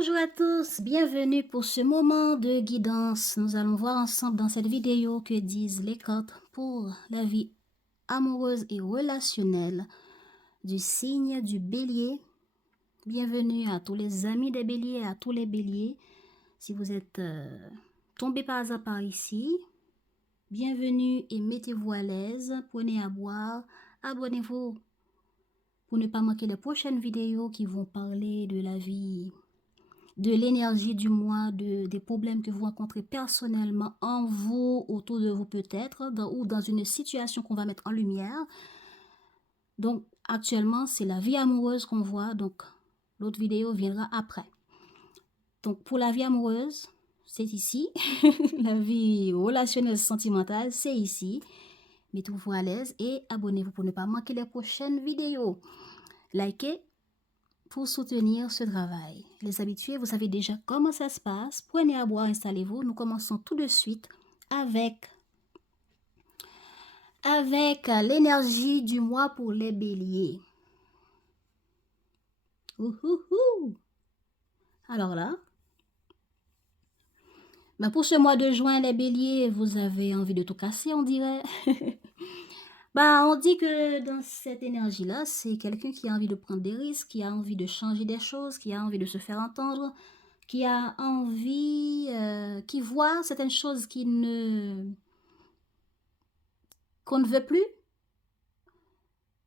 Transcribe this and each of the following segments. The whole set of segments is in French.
Bonjour à tous, bienvenue pour ce moment de guidance. Nous allons voir ensemble dans cette vidéo que disent les cartes pour la vie amoureuse et relationnelle du signe du Bélier. Bienvenue à tous les amis des Béliers, à tous les Béliers. Si vous êtes tombé par hasard par ici, bienvenue et mettez-vous à l'aise, prenez à boire, abonnez-vous pour ne pas manquer les prochaines vidéos qui vont parler de la vie, de l'énergie du mois, des problèmes que vous rencontrez personnellement en vous, autour de vous peut-être, ou dans une situation qu'on va mettre en lumière. Donc, actuellement, c'est la vie amoureuse qu'on voit, donc l'autre vidéo viendra après. Donc, pour la vie amoureuse, c'est ici. La vie relationnelle sentimentale, c'est ici. Mettez-vous à l'aise et abonnez-vous pour ne pas manquer les prochaines vidéos. Likez pour soutenir ce travail. Les habitués, vous savez déjà comment ça se passe. Prenez à boire, installez-vous. Nous commençons tout de suite avec l'énergie du mois pour les béliers. Ouhouhou. Alors là, ben pour ce mois de juin, les béliers, vous avez envie de tout casser, on dirait. On dit que dans cette énergie-là, c'est quelqu'un qui a envie de prendre des risques, qui a envie de changer des choses, qui a envie de se faire entendre, qui a envie, qui voit certaines choses qu'on ne veut plus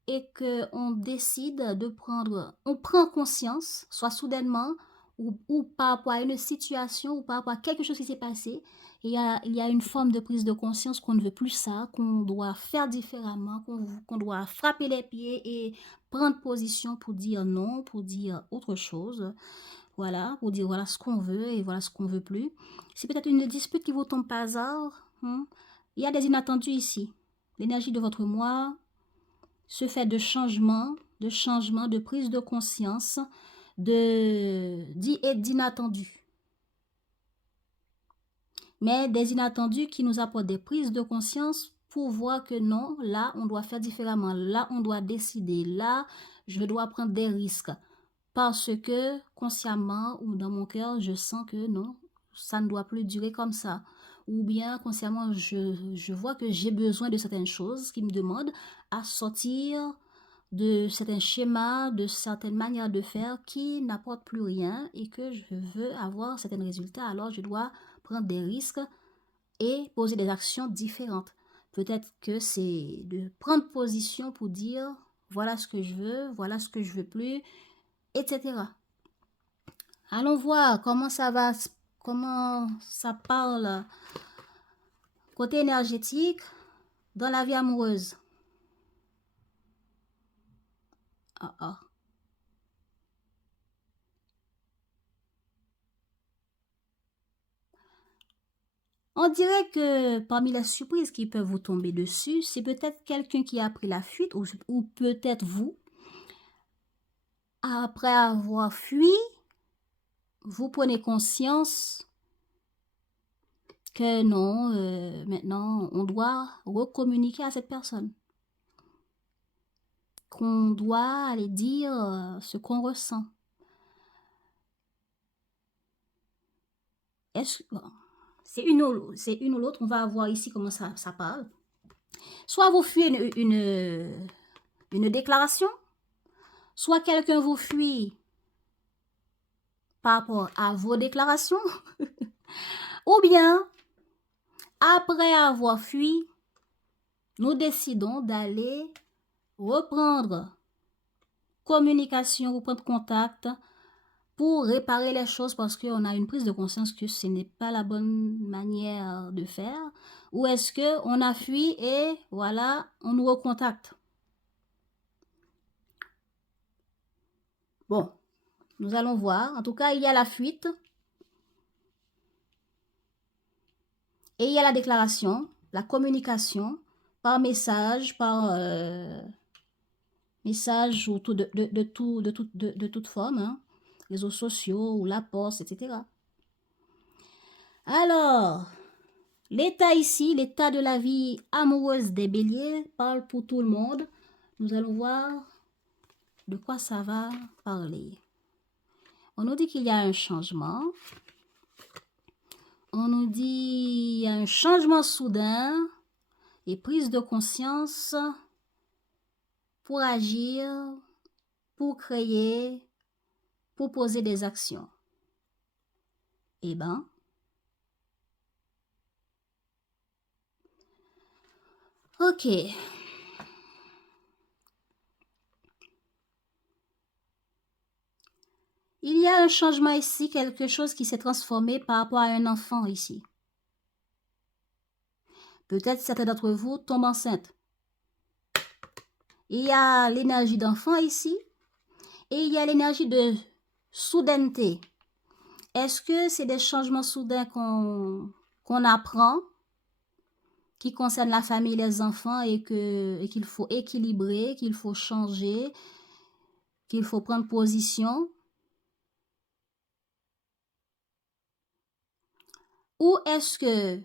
et qu'on décide de prendre, on prend conscience, soit soudainement ou par rapport à une situation ou par rapport à quelque chose qui s'est passé. Il y a une forme de prise de conscience qu'on ne veut plus ça, qu'on doit faire différemment, qu'on doit frapper les pieds et prendre position pour dire non, pour dire autre chose. Voilà, pour dire voilà ce qu'on veut et voilà ce qu'on veut plus. C'est peut-être une dispute qui vous tombe par hasard. Il y a des inattendus ici. L'énergie de votre mois se fait de changement, de prise de conscience, d'inattendus. Mais des inattendus qui nous apportent des prises de conscience pour voir que non, là, on doit faire différemment. Là, on doit décider. Là, je dois prendre des risques. Parce que consciemment ou dans mon cœur, je sens que non, ça ne doit plus durer comme ça. Ou bien consciemment, je vois que j'ai besoin de certaines choses qui me demandent à sortir de certains schémas, de certaines manières de faire qui n'apportent plus rien et que je veux avoir certains résultats. Alors, je dois prendre des risques et poser des actions différentes. Peut-être que c'est de prendre position pour dire voilà ce que je veux, voilà ce que je veux plus, etc. Allons voir comment ça va, comment ça parle côté énergétique dans la vie amoureuse. On dirait que parmi les surprises qui peuvent vous tomber dessus, c'est peut-être quelqu'un qui a pris la fuite ou peut-être vous. Après avoir fui, vous prenez conscience que non, maintenant, on doit recommuniquer à cette personne. Qu'on doit aller dire ce qu'on ressent. C'est une ou l'autre, on va voir ici comment ça parle. Soit vous fuyez une déclaration, soit quelqu'un vous fuit par rapport à vos déclarations, ou bien, après avoir fui, nous décidons d'aller reprendre communication, reprendre contact pour réparer les choses parce qu'on a une prise de conscience que ce n'est pas la bonne manière de faire. Ou est-ce qu'on a fui et voilà, on nous recontacte. Bon, nous allons voir. En tout cas, il y a la fuite. Et il y a la déclaration, la communication par message, par message ou de toute forme, hein, réseaux sociaux ou la poste, etc. Alors, l'état ici, l'état de la vie amoureuse des béliers parle pour tout le monde. Nous allons voir de quoi ça va parler. On nous dit qu'il y a un changement. On nous dit qu'il y a un changement soudain et prise de conscience pour agir, pour créer, pour poser des actions. Eh ben, ok. Il y a un changement ici, quelque chose qui s'est transformé par rapport à un enfant ici. Peut-être certains d'entre vous tombent enceintes. Il y a l'énergie d'enfant ici et il y a l'énergie de soudaineté. Est-ce que c'est des changements soudains qu'on apprend qui concernent la famille et les enfants et qu'il faut équilibrer, qu'il faut changer, qu'il faut prendre position? Ou est-ce que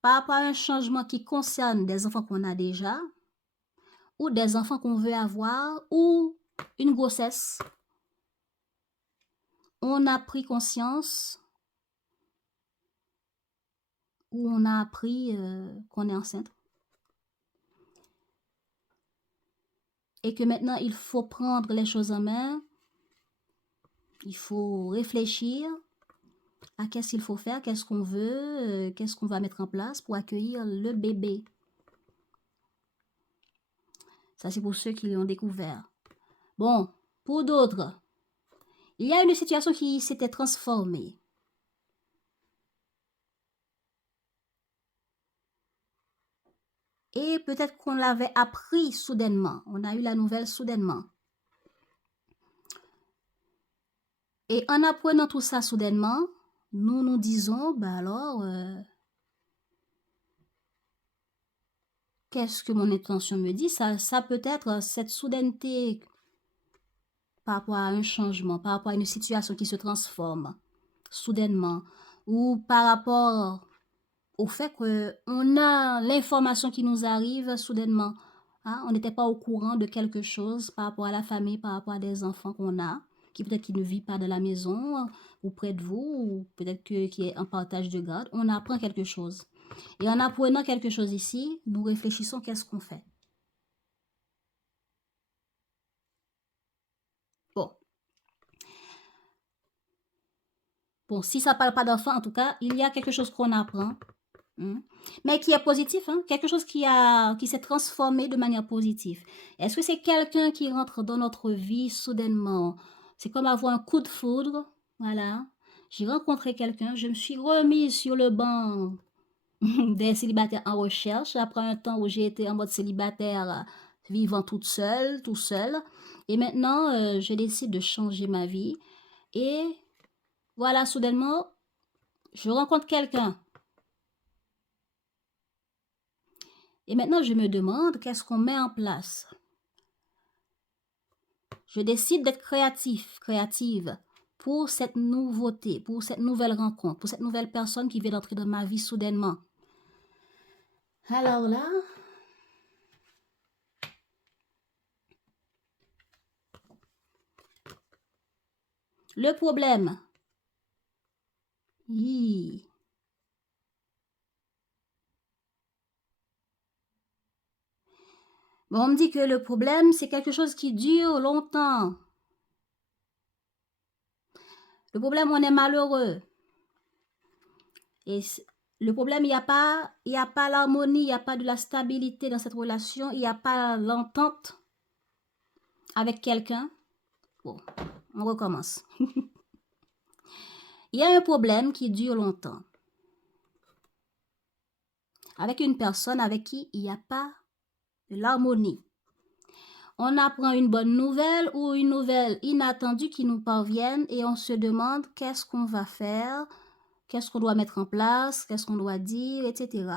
par rapport à un changement qui concerne des enfants qu'on a déjà, ou des enfants qu'on veut avoir, ou une grossesse, on a pris conscience, ou on a appris qu'on est enceinte, et que maintenant il faut prendre les choses en main, il faut réfléchir à qu'est-ce qu'il faut faire, qu'est-ce qu'on veut, qu'est-ce qu'on va mettre en place pour accueillir le bébé. Ça, c'est pour ceux qui l'ont découvert. Bon, pour d'autres, il y a une situation qui s'était transformée. Et peut-être qu'on l'avait appris soudainement. On a eu la nouvelle soudainement. Et en apprenant tout ça soudainement, nous nous disons, ben alors, qu'est-ce que mon intention me dit? Ça peut être cette soudaineté par rapport à un changement, par rapport à une situation qui se transforme soudainement, ou par rapport au fait qu'on a l'information qui nous arrive soudainement. Hein? On n'était pas au courant de quelque chose par rapport à la famille, par rapport à des enfants qu'on a, qui peut-être qui ne vivent pas dans la maison ou près de vous, ou peut-être qui est en partage de garde. On apprend quelque chose. Et en apprenant quelque chose ici, nous réfléchissons qu'est-ce qu'on fait. Bon, si ça ne parle pas d'enfant, en tout cas, il y a quelque chose qu'on apprend. Mais qui est positif, hein? Quelque chose qui s'est transformé de manière positive. Est-ce que c'est quelqu'un qui rentre dans notre vie soudainement? C'est comme avoir un coup de foudre, voilà. J'ai rencontré quelqu'un, je me suis remise sur le banc des célibataires en recherche, après un temps où j'ai été en mode célibataire, vivant toute seule, tout seul. Et maintenant, je décide de changer ma vie. Et voilà, soudainement, je rencontre quelqu'un. Et maintenant, je me demande, qu'est-ce qu'on met en place? Je décide d'être créative pour cette nouveauté, pour cette nouvelle rencontre, pour cette nouvelle personne qui vient d'entrer dans ma vie soudainement. Alors là, le problème. Bon, on me dit que le problème, c'est quelque chose qui dure longtemps. Le problème, on est malheureux. Et le problème, il n'y a pas l'harmonie, il n'y a pas de la stabilité dans cette relation, il n'y a pas l'entente avec quelqu'un. Bon, on recommence. Il y a un problème qui dure longtemps. Avec une personne avec qui il n'y a pas de l'harmonie. On apprend une bonne nouvelle ou une nouvelle inattendue qui nous parvienne et on se demande qu'est-ce qu'on va faire, qu'est-ce qu'on doit mettre en place, qu'est-ce qu'on doit dire, etc.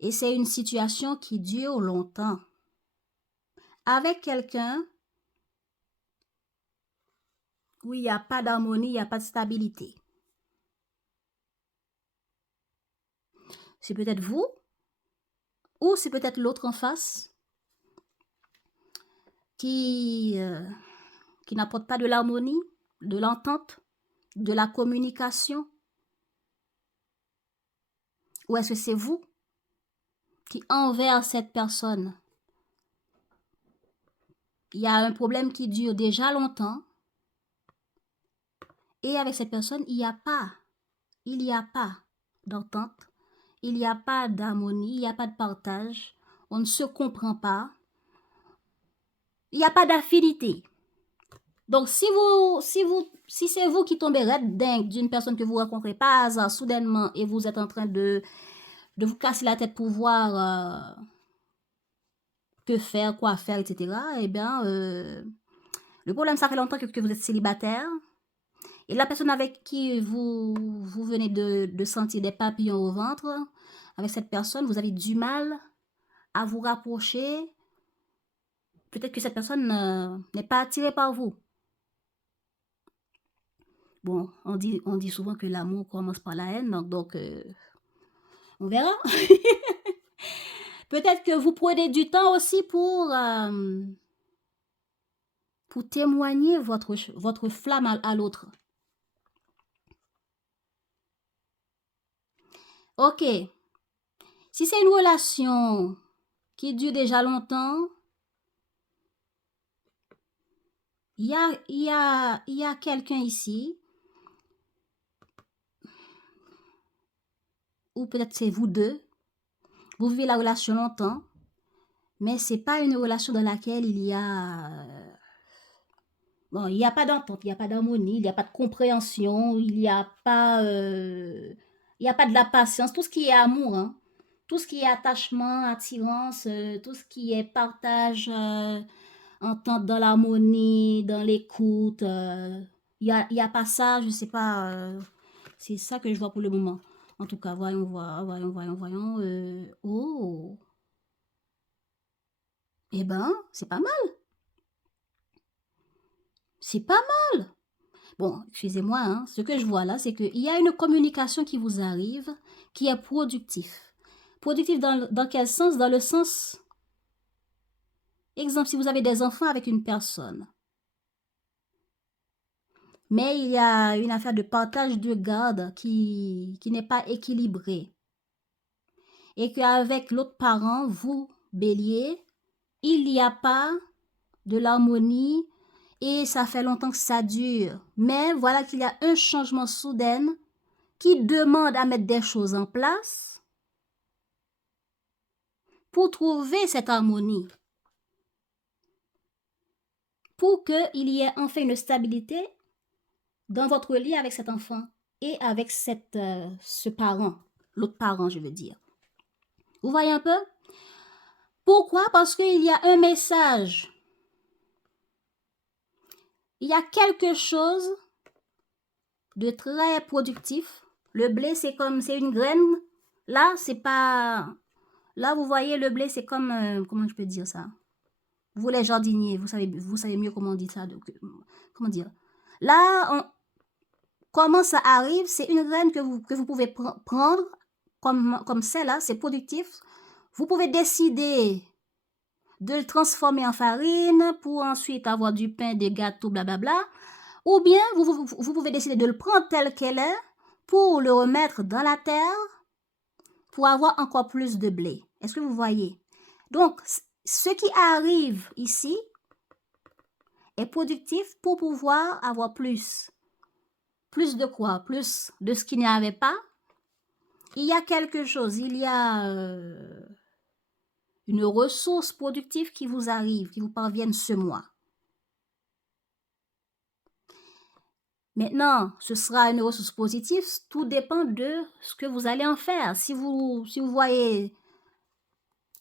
Et c'est une situation qui dure longtemps. Avec quelqu'un où il n'y a pas d'harmonie, il n'y a pas de stabilité. C'est peut-être vous ou c'est peut-être l'autre en face qui n'apporte pas de l'harmonie. de l'entente, de la communication? Ou est-ce que c'est vous qui, envers cette personne, il y a un problème qui dure déjà longtemps et avec cette personne, il n'y a pas d'entente, il n'y a pas d'harmonie, il n'y a pas de partage, on ne se comprend pas, il n'y a pas d'affinité. Donc, si c'est vous qui tombez red dingue d'une personne que vous rencontrez pas hasard, soudainement, et vous êtes en train de vous casser la tête pour voir que faire, quoi faire, etc., eh bien, le problème, ça fait longtemps que vous êtes célibataire, et la personne avec qui vous venez de sentir des papillons au ventre, avec cette personne, vous avez du mal à vous rapprocher. Peut-être que cette personne n'est pas attirée par vous. Bon, on dit souvent que l'amour commence par la haine, donc on verra. Peut-être que vous prenez du temps aussi pour témoigner votre flamme à l'autre. Ok. Si c'est une relation qui dure déjà longtemps, il y a quelqu'un ici, ou peut-être c'est vous deux, vous vivez la relation longtemps, mais c'est pas une relation dans laquelle il y a pas d'entente, il n'y a pas d'harmonie, il n'y a pas de compréhension, il n'y a pas de la patience, tout ce qui est amour, hein. Tout ce qui est attachement, attirance, tout ce qui est partage, entente dans l'harmonie, dans l'écoute, il y a pas ça, je sais pas, c'est ça que je vois pour le moment. En tout cas, voyons voir, voyons. Oh, eh ben, c'est pas mal. C'est pas mal. Bon, excusez-moi, hein, ce que je vois là, c'est qu'il y a une communication qui vous arrive qui est productive. Productive dans quel sens? Dans le sens, exemple, si vous avez des enfants avec une personne, mais il y a une affaire de partage de garde qui n'est pas équilibrée. Et qu'avec l'autre parent, vous, bélier, il n'y a pas de l'harmonie et ça fait longtemps que ça dure. Mais voilà qu'il y a un changement soudain qui demande à mettre des choses en place pour trouver cette harmonie. Pour qu'il y ait enfin une stabilité dans votre lien avec cet enfant et avec ce parent, l'autre parent, je veux dire. Vous voyez un peu? Pourquoi? Parce qu'il y a un message. Il y a quelque chose de très productif. Le blé, c'est une graine. Là, c'est pas... Là, vous voyez, le blé, c'est comme... comment je peux dire ça? Vous, les jardiniers, vous savez mieux comment on dit ça. Comment dire? Là, comment ça arrive? C'est une graine que vous pouvez prendre comme celle-là. C'est productif. Vous pouvez décider de le transformer en farine pour ensuite avoir du pain, des gâteaux, blablabla. Ou bien, vous pouvez décider de le prendre tel qu'elle est pour le remettre dans la terre pour avoir encore plus de blé. Est-ce que vous voyez? Donc, ce qui arrive ici est productif pour pouvoir avoir plus. Plus de quoi? Plus de ce qu'il n'y avait pas. Il y a quelque chose, il y a une ressource productive qui vous arrive, qui vous parvienne ce mois. Maintenant, ce sera une ressource positive, tout dépend de ce que vous allez en faire. Si vous voyez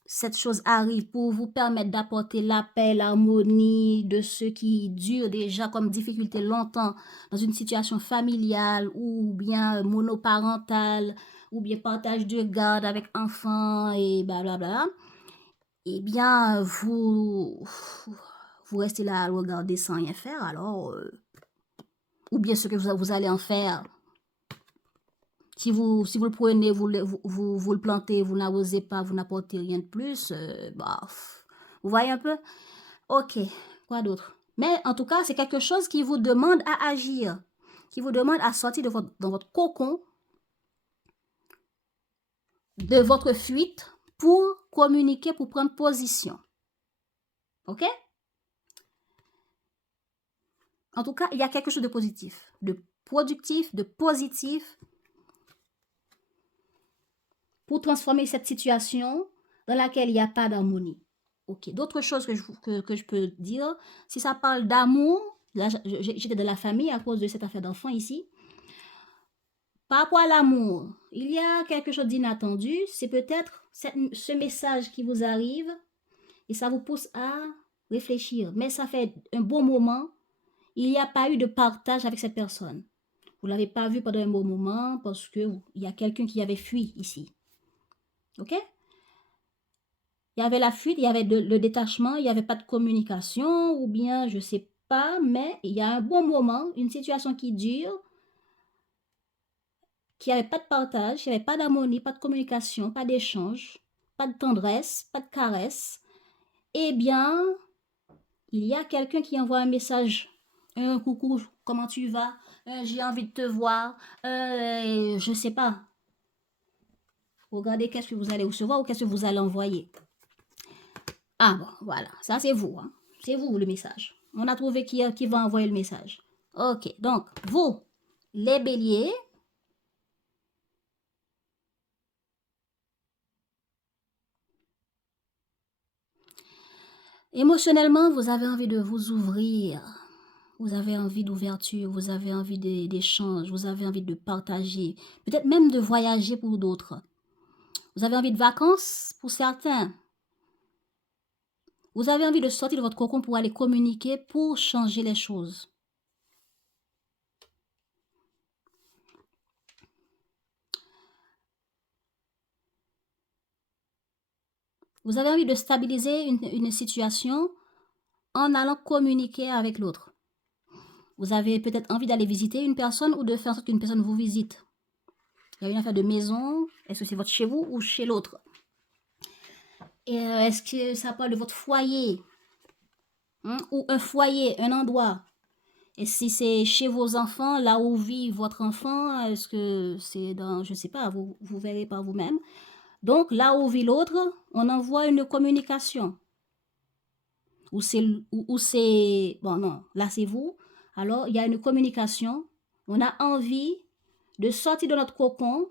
cette chose arrive pour vous permettre d'apporter la paix, l'harmonie de ceux qui durent déjà comme difficulté longtemps dans une situation familiale ou bien monoparentale ou bien partage de garde avec enfants et blablabla, eh bien, vous restez là à le regarder sans rien faire, alors... ou bien ce que vous allez en faire. Si vous le prenez, vous le plantez, vous n'arrosez pas, vous n'apportez rien de plus, vous voyez un peu? Ok, quoi d'autre? Mais en tout cas, c'est quelque chose qui vous demande à agir, qui vous demande à sortir dans votre cocon, de votre fuite, pour communiquer, pour prendre position. OK? En tout cas, il y a quelque chose de positif, de productif, de positif pour transformer cette situation dans laquelle il n'y a pas d'harmonie. OK. D'autres choses que je peux dire, si ça parle d'amour, là, j'étais dans la famille à cause de cette affaire d'enfant ici. Par rapport à l'amour, il y a quelque chose d'inattendu. C'est peut-être ce message qui vous arrive et ça vous pousse à réfléchir. Mais ça fait un bon moment, il n'y a pas eu de partage avec cette personne. Vous ne l'avez pas vu pendant un bon moment parce qu'il y a quelqu'un qui avait fui ici. OK? Il y avait la fuite, il y avait le détachement, il n'y avait pas de communication ou bien, je ne sais pas, mais il y a un bon moment, une situation qui dure, qu'il n'y avait pas de partage, il n'y avait pas d'harmonie, pas de communication, pas d'échange, pas de tendresse, pas de caresse. Eh bien, il y a quelqu'un qui envoie un message. Un coucou, comment tu vas? J'ai envie de te voir. Je ne sais pas. Regardez qu'est-ce que vous allez recevoir ou qu'est-ce que vous allez envoyer. Ah bon, voilà. Ça, c'est vous. Hein. C'est vous le message. On a trouvé qui va envoyer le message. Ok, donc, vous, les béliers, émotionnellement, vous avez envie de vous ouvrir. Vous avez envie d'ouverture, vous avez envie d'échange, vous avez envie de partager, peut-être même de voyager pour d'autres. Vous avez envie de vacances pour certains. Vous avez envie de sortir de votre cocon pour aller communiquer, pour changer les choses. Vous avez envie de stabiliser une situation en allant communiquer avec l'autre. Vous avez peut-être envie d'aller visiter une personne ou de faire en sorte qu'une personne vous visite. Il y a une affaire de maison. Est-ce que c'est votre chez vous ou chez l'autre? Est-ce que ça parle de votre foyer? Ou un foyer, un endroit? Et si c'est chez vos enfants, là où vit votre enfant, est-ce que c'est dans, je ne sais pas, vous verrez par vous-même. Donc, là où vit l'autre, on envoie une communication. Ou c'est, bon non, là c'est vous. Alors, il y a une communication. On a envie de sortir de notre cocon,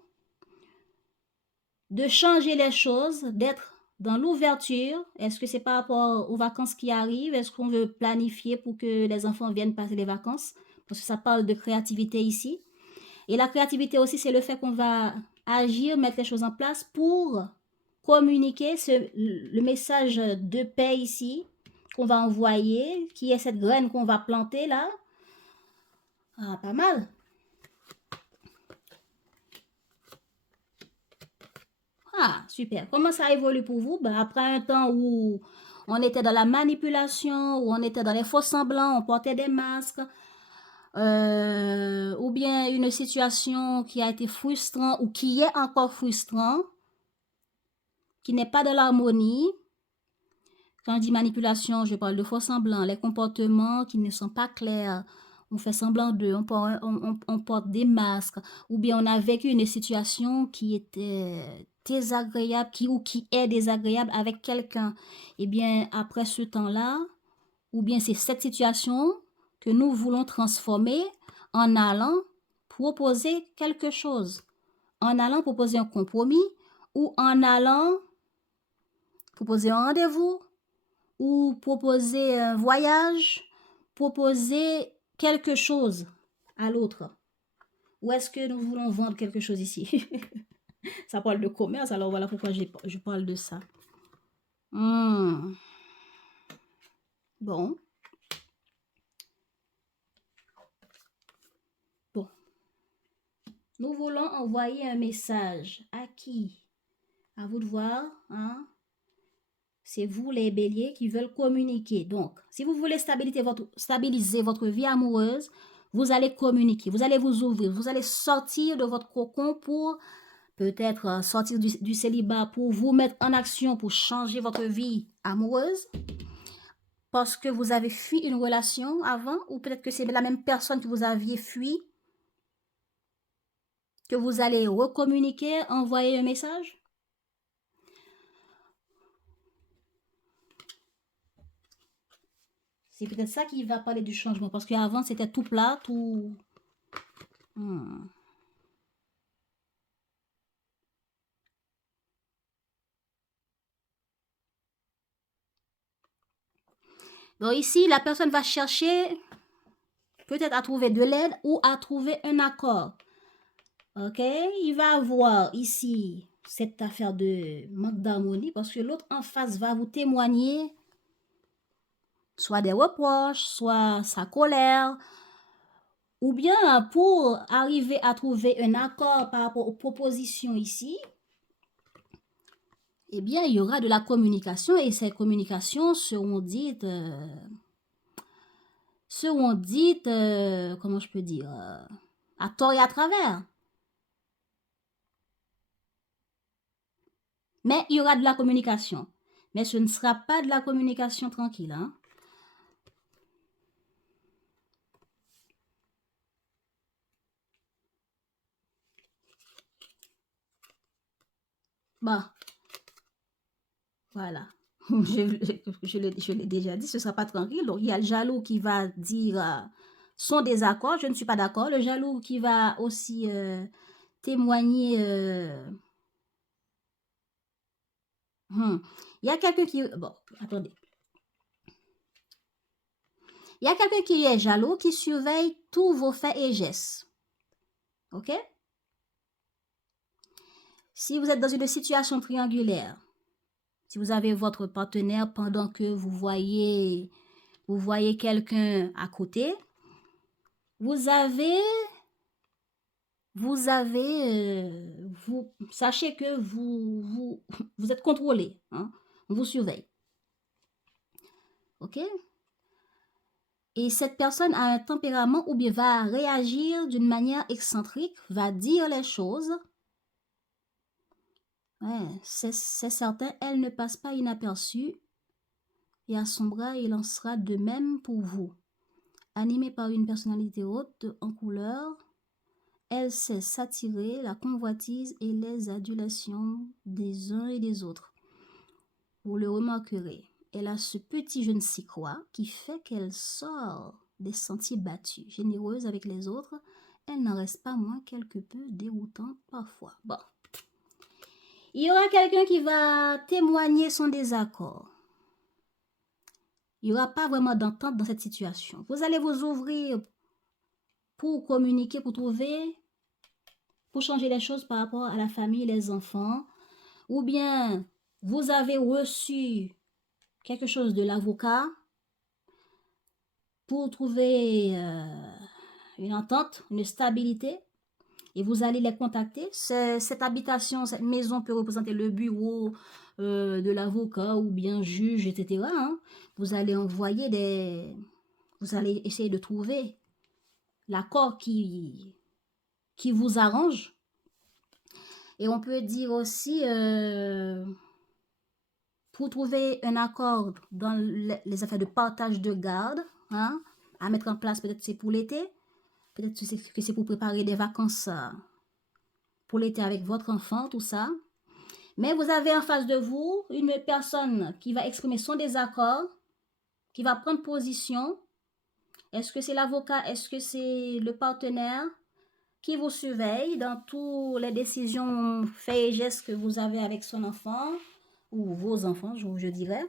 de changer les choses, d'être dans l'ouverture. Est-ce que c'est par rapport aux vacances qui arrivent? Est-ce qu'on veut planifier pour que les enfants viennent passer les vacances? Parce que ça parle de créativité ici. Et la créativité aussi, c'est le fait qu'on va agir, mettre les choses en place pour communiquer le message de paix ici qu'on va envoyer, qui est cette graine qu'on va planter là. Ah, pas mal. Ah, super. Comment ça évolue pour vous? Ben, après un temps où on était dans la manipulation, où on était dans les faux semblants, on portait des masques, ou bien une situation qui a été frustrante ou qui est encore frustrant, qui n'est pas de l'harmonie. Quand je dis manipulation, je parle de faux semblants, les comportements qui ne sont pas clairs. On fait semblant d'eux, on porte des masques, ou bien on a vécu une situation qui était désagréable, qui est désagréable avec quelqu'un. Eh bien, après ce temps-là, ou bien c'est cette situation que nous voulons transformer en allant proposer quelque chose, en allant proposer un compromis, ou en allant proposer un rendez-vous, ou proposer un voyage, proposer quelque chose à l'autre. Ou est-ce que nous voulons vendre quelque chose ici? Ça parle de commerce, alors voilà pourquoi je parle de ça. Bon. Bon. Nous voulons envoyer un message. À qui? À vous de voir. Hein? C'est vous les béliers qui veulent communiquer. Donc, si vous voulez stabiliser votre vie amoureuse, vous allez communiquer, vous allez vous ouvrir, vous allez sortir de votre cocon pour peut-être sortir du célibat, pour vous mettre en action, pour changer votre vie amoureuse. parce que vous avez fui une relation avant, ou peut-être que c'est la même personne que vous aviez fui, que vous allez recommuniquer, envoyer un message. C'est peut-être ça qui va parler du changement, parce qu'avant c'était tout plat, tout... Donc ici, la personne va chercher peut-être à trouver de l'aide ou à trouver un accord. Ok, il va avoir ici cette affaire de manque d'harmonie parce que l'autre en face va vous témoigner soit des reproches, soit sa colère, ou bien pour arriver à trouver un accord par rapport aux propositions ici, eh bien, il y aura de la communication et ces communications seront dites, comment je peux dire, à tort et à travers. Mais il y aura de la communication. Mais ce ne sera pas de la communication tranquille. Hein? Bon, voilà. Je l'ai déjà dit, ce ne sera pas tranquille. Donc, il y a le jaloux qui va dire son désaccord, je ne suis pas d'accord. Le jaloux qui va aussi témoigner. Il y a quelqu'un qui... Bon, attendez. Il y a quelqu'un qui est jaloux, qui surveille tous vos faits et gestes. OK? Si vous êtes dans une situation triangulaire, si vous avez votre partenaire pendant que vous voyez quelqu'un à côté, sachez que vous êtes contrôlé, hein? On vous surveille. OK? Et cette personne a un tempérament ou bien va réagir d'une manière excentrique, va dire les choses. Ouais, c'est certain, elle ne passe pas inaperçue. Et à son bras, il en sera de même pour vous. Animée par une personnalité haute en couleur, elle sait s'attirer la convoitise et les adulations des uns et des autres. Vous le remarquerez, elle a ce petit je ne sais quoi qui fait qu'elle sort des sentiers battus. Généreuse avec les autres, elle n'en reste pas moins quelque peu déroutante parfois. Bon. Il y aura quelqu'un qui va témoigner son désaccord. Il n'y aura pas vraiment d'entente dans cette situation. Vous allez vous ouvrir pour communiquer, pour trouver, pour changer les choses par rapport à la famille, les enfants. Ou bien vous avez reçu quelque chose de l'avocat pour trouver une entente, une stabilité. Et vous allez les contacter. Cette habitation, cette maison peut représenter le bureau de l'avocat ou bien juge, etc. Hein. Vous allez vous allez essayer de trouver l'accord qui vous arrange. Et on peut dire aussi, pour trouver un accord dans les affaires de partage de garde, hein, à mettre en place, peut-être c'est pour l'été, peut-être que c'est pour préparer des vacances pour l'été avec votre enfant, tout ça. Mais vous avez en face de vous une personne qui va exprimer son désaccord, qui va prendre position. Est-ce que c'est l'avocat? Est-ce que c'est le partenaire qui vous surveille dans toutes les décisions, faits et gestes que vous avez avec son enfant ou vos enfants, je dirais?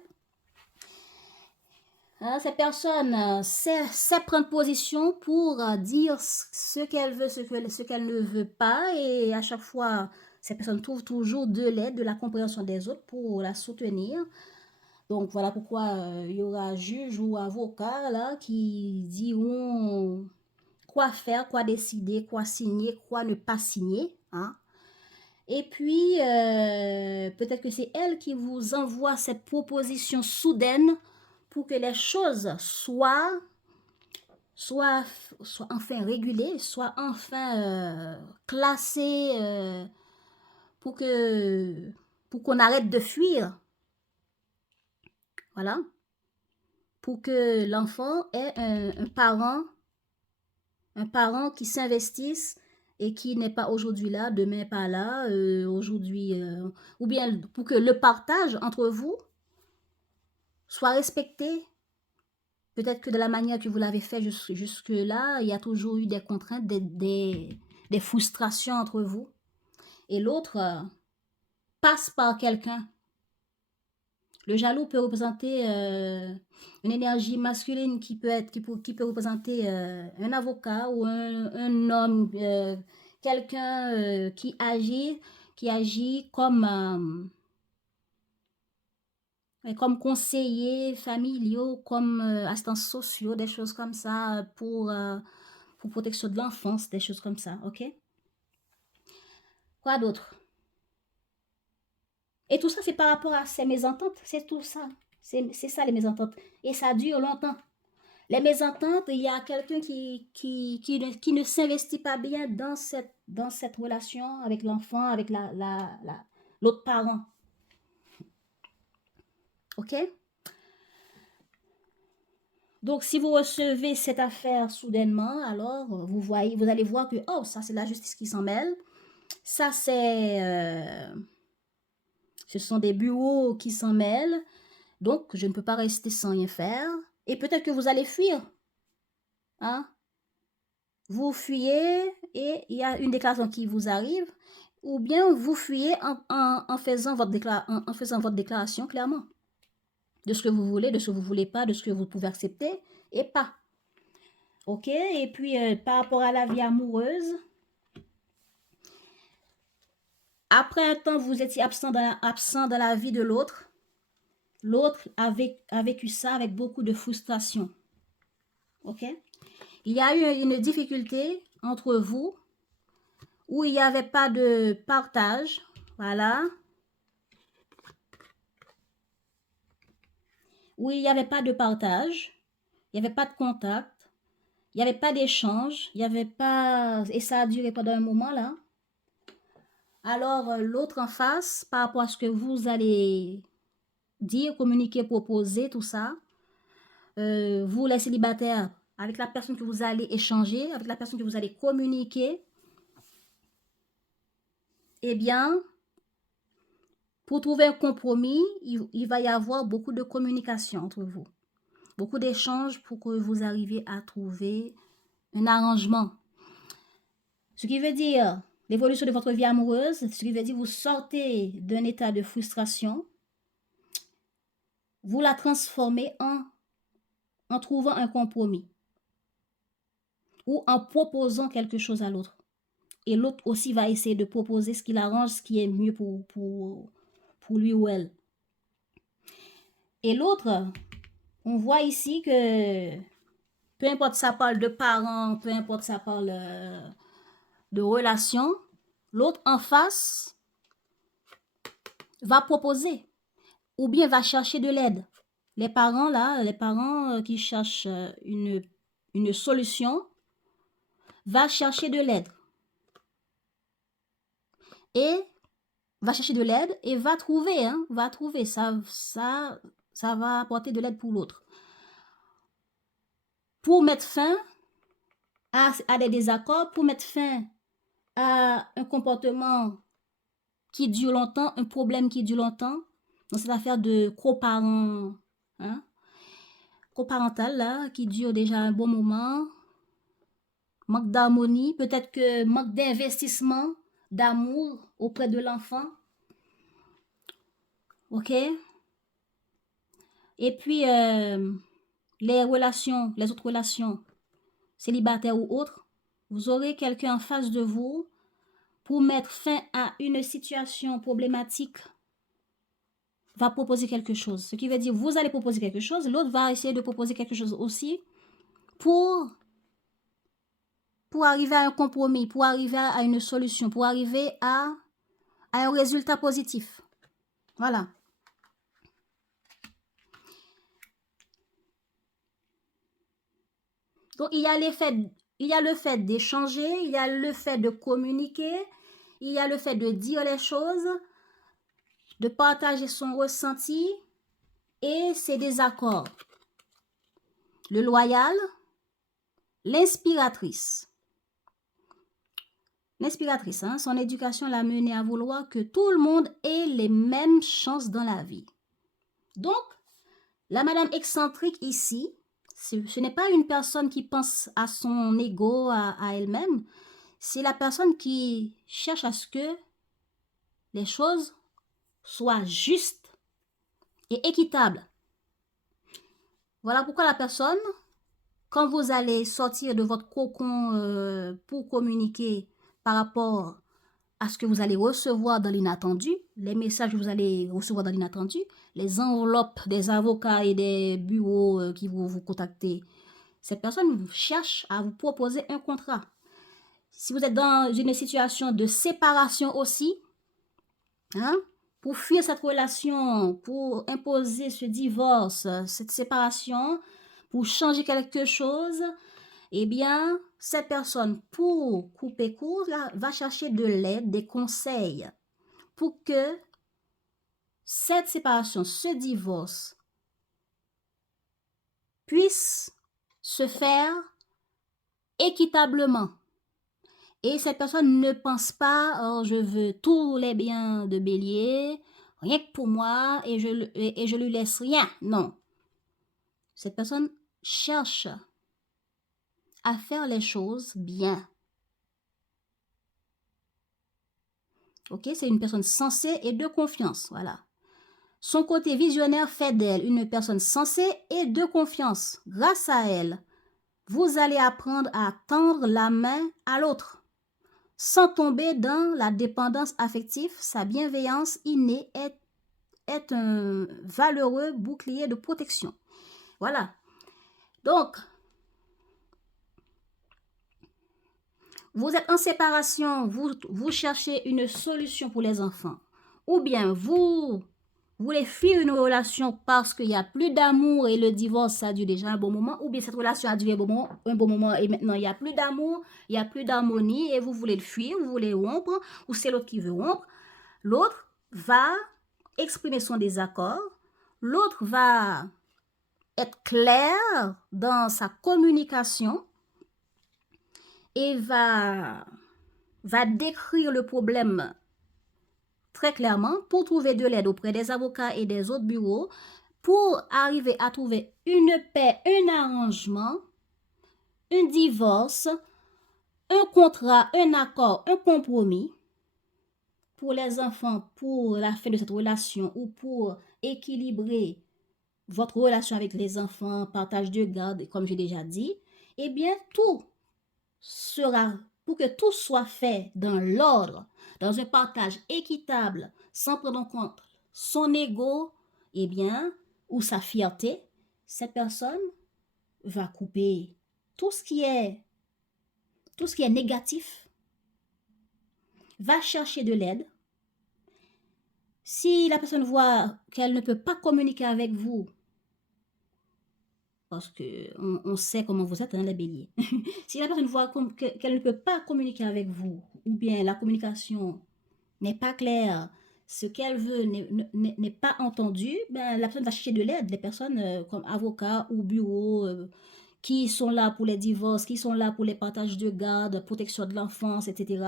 Cette personne sait prendre position pour dire ce qu'elle veut, ce qu'elle ne veut pas. Et à chaque fois, cette personne trouve toujours de l'aide, de la compréhension des autres pour la soutenir. Donc voilà pourquoi il y aura juge ou avocat là qui diront quoi faire, quoi décider, quoi signer, quoi ne pas signer. Hein. Et puis, peut-être que c'est elle qui vous envoie cette proposition soudaine pour que les choses soient enfin régulées, soient enfin classées pour qu'on arrête de fuir. Voilà. pour que l'enfant ait un parent qui s'investisse et qui n'est pas aujourd'hui là, demain pas là, aujourd'hui, ou bien pour que le partage entre vous soit respecté. Peut-être que de la manière que vous l'avez fait jusque-là, il y a toujours eu des contraintes, des frustrations entre vous. Et l'autre passe par quelqu'un. Le jaloux peut représenter une énergie masculine qui peut représenter un avocat ou un homme, quelqu'un qui agit comme conseillers familiaux, comme assistants sociaux, des choses comme ça pour protection de l'enfance, des choses comme ça, ok? Quoi d'autre? Et tout ça, c'est par rapport à ces mésententes, c'est tout ça. C'est ça les mésententes. Et ça dure longtemps. Les mésententes, il y a quelqu'un qui ne s'investit pas bien dans cette relation avec l'enfant, avec l'autre parent. Ok? Donc, si vous recevez cette affaire soudainement, alors vous allez voir que, oh, ça c'est la justice qui s'en mêle. Ça ce sont des bureaux qui s'en mêlent. Donc, je ne peux pas rester sans rien faire. Et peut-être que vous allez fuir. Hein? Vous fuyez et il y a une déclaration qui vous arrive. Ou bien vous fuyez en faisant votre déclaration clairement. De ce que vous voulez, de ce que vous ne voulez pas, de ce que vous pouvez accepter et pas. Ok? Et puis, par rapport à la vie amoureuse, après un temps, vous étiez absent dans la vie de l'autre. L'autre a vécu ça avec beaucoup de frustration. Ok? Il y a eu une difficulté entre vous où il n'y avait pas de partage. Voilà. Où il n'y avait pas de partage. Il n'y avait pas de contact. Il n'y avait pas d'échange. Il n'y avait pas... Et ça a duré pendant un moment là. Alors, l'autre en face, par rapport à ce que vous allez dire, communiquer, proposer, tout ça, vous les célibataires, avec la personne que vous allez échanger, avec la personne que vous allez communiquer, eh bien, pour trouver un compromis, il va y avoir beaucoup de communication entre vous. Beaucoup d'échanges pour que vous arriviez à trouver un arrangement. Ce qui veut dire l'évolution de votre vie amoureuse, ce qui veut dire vous sortez d'un état de frustration, vous la transformez en trouvant un compromis ou en proposant quelque chose à l'autre. Et l'autre aussi va essayer de proposer ce qui l'arrange, ce qui est mieux pour lui ou elle. Et l'autre, on voit ici que peu importe ça parle de parents, peu importe ça parle de relations, l'autre en face va proposer ou bien va chercher de l'aide. Les parents qui cherchent une solution, va chercher de l'aide. Et va chercher de l'aide et va trouver, ça va apporter de l'aide pour l'autre. Pour mettre fin à des désaccords, pour mettre fin à un comportement qui dure longtemps, un problème qui dure longtemps, dans cette affaire de coparental là, qui dure déjà un bon moment, manque d'harmonie, peut-être que manque d'investissement, d'amour auprès de l'enfant. Ok? Et puis, les autres relations, célibataires ou autres, vous aurez quelqu'un en face de vous pour mettre fin à une situation problématique, va proposer quelque chose. Ce qui veut dire, vous allez proposer quelque chose, l'autre va essayer de proposer quelque chose aussi pour arriver à un compromis, pour arriver à une solution, pour arriver à un résultat positif. Voilà. Donc, il y a le fait d'échanger, il y a le fait de communiquer, il y a le fait de dire les choses, de partager son ressenti et ses désaccords. Le loyal, l'inspiratrice. L'inspiratrice, hein, son éducation l'a menée à vouloir que tout le monde ait les mêmes chances dans la vie. Donc, la madame excentrique ici, ce n'est pas une personne qui pense à son ego, à elle-même. C'est la personne qui cherche à ce que les choses soient justes et équitables. Voilà pourquoi la personne, quand vous allez sortir de votre cocon pour communiquer par rapport à ce que vous allez recevoir dans l'inattendu, les messages que vous allez recevoir dans l'inattendu, les enveloppes des avocats et des bureaux qui vont vous contacter, cette personne cherche à vous proposer un contrat. Si vous êtes dans une situation de séparation aussi, hein, pour fuir cette relation, pour imposer ce divorce, cette séparation, pour changer quelque chose, eh bien, cette personne, pour couper court, là, va chercher de l'aide, des conseils, pour que cette séparation, ce divorce, puisse se faire équitablement. Et cette personne ne pense pas, oh, je veux tous les biens de Bélier, rien que pour moi, et je lui laisse rien. Non. Cette personne cherche à faire les choses bien. Ok, c'est une personne sensée et de confiance. Voilà. Son côté visionnaire fait d'elle une personne sensée et de confiance. Grâce à elle, vous allez apprendre à tendre la main à l'autre. Sans tomber dans la dépendance affective, sa bienveillance innée est un valeureux bouclier de protection. Voilà. Donc, vous êtes en séparation, vous cherchez une solution pour les enfants. Ou bien vous voulez fuir une relation parce qu'il n'y a plus d'amour et le divorce, ça dure déjà un bon moment. Ou bien cette relation a duré un bon moment et maintenant il n'y a plus d'amour, il n'y a plus d'harmonie et vous voulez le fuir, vous voulez rompre, ou c'est l'autre qui veut rompre. L'autre va exprimer son désaccord. L'autre va être clair dans sa communication et va décrire le problème très clairement pour trouver de l'aide auprès des avocats et des autres bureaux pour arriver à trouver une paix, un arrangement, un divorce, un contrat, un accord, un compromis pour les enfants, pour la fin de cette relation ou pour équilibrer votre relation avec les enfants, partage de garde, comme j'ai déjà dit, eh bien, tout sera, pour que tout soit fait dans l'ordre, dans un partage équitable, sans prendre en compte son ego, eh bien, ou sa fierté, cette personne va couper tout ce qui est négatif, va chercher de l'aide. Si la personne voit qu'elle ne peut pas communiquer avec vous, parce qu'on sait comment vous êtes, hein, les béliers. Si la personne voit qu'elle ne peut pas communiquer avec vous, ou bien la communication n'est pas claire, ce qu'elle veut n'est pas entendu, ben, la personne va chercher de l'aide. Les personnes comme avocats ou bureaux qui sont là pour les divorces, qui sont là pour les partages de garde, protection de l'enfance, etc.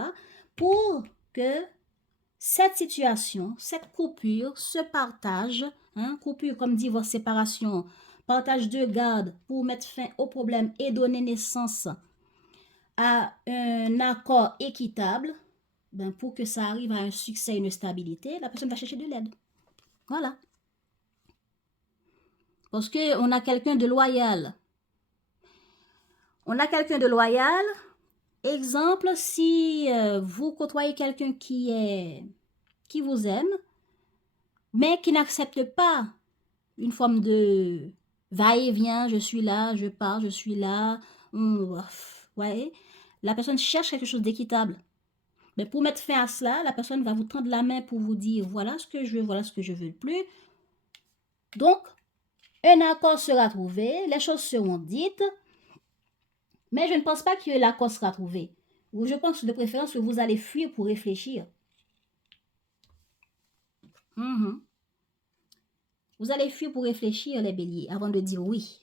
Pour que cette situation, cette coupure, ce partage, hein, coupure comme divorce, séparation, partage de garde pour mettre fin au problème et donner naissance à un accord équitable, ben pour que ça arrive à un succès, une stabilité, la personne va chercher de l'aide. Voilà. Parce qu'on a quelqu'un de loyal. On a quelqu'un de loyal. Exemple, si vous côtoyez quelqu'un qui vous aime, mais qui n'accepte pas une forme de va-et-vient, je suis là, je pars, je suis là. Ouais. La personne cherche quelque chose d'équitable. Mais pour mettre fin à cela, la personne va vous tendre la main pour vous dire voilà ce que je veux, voilà ce que je veux plus. Donc, un accord sera trouvé, les choses seront dites, mais je ne pense pas que l'accord sera trouvé. Ou je pense de préférence que vous allez fuir pour réfléchir. Vous allez fuir pour réfléchir, les béliers, avant de dire oui.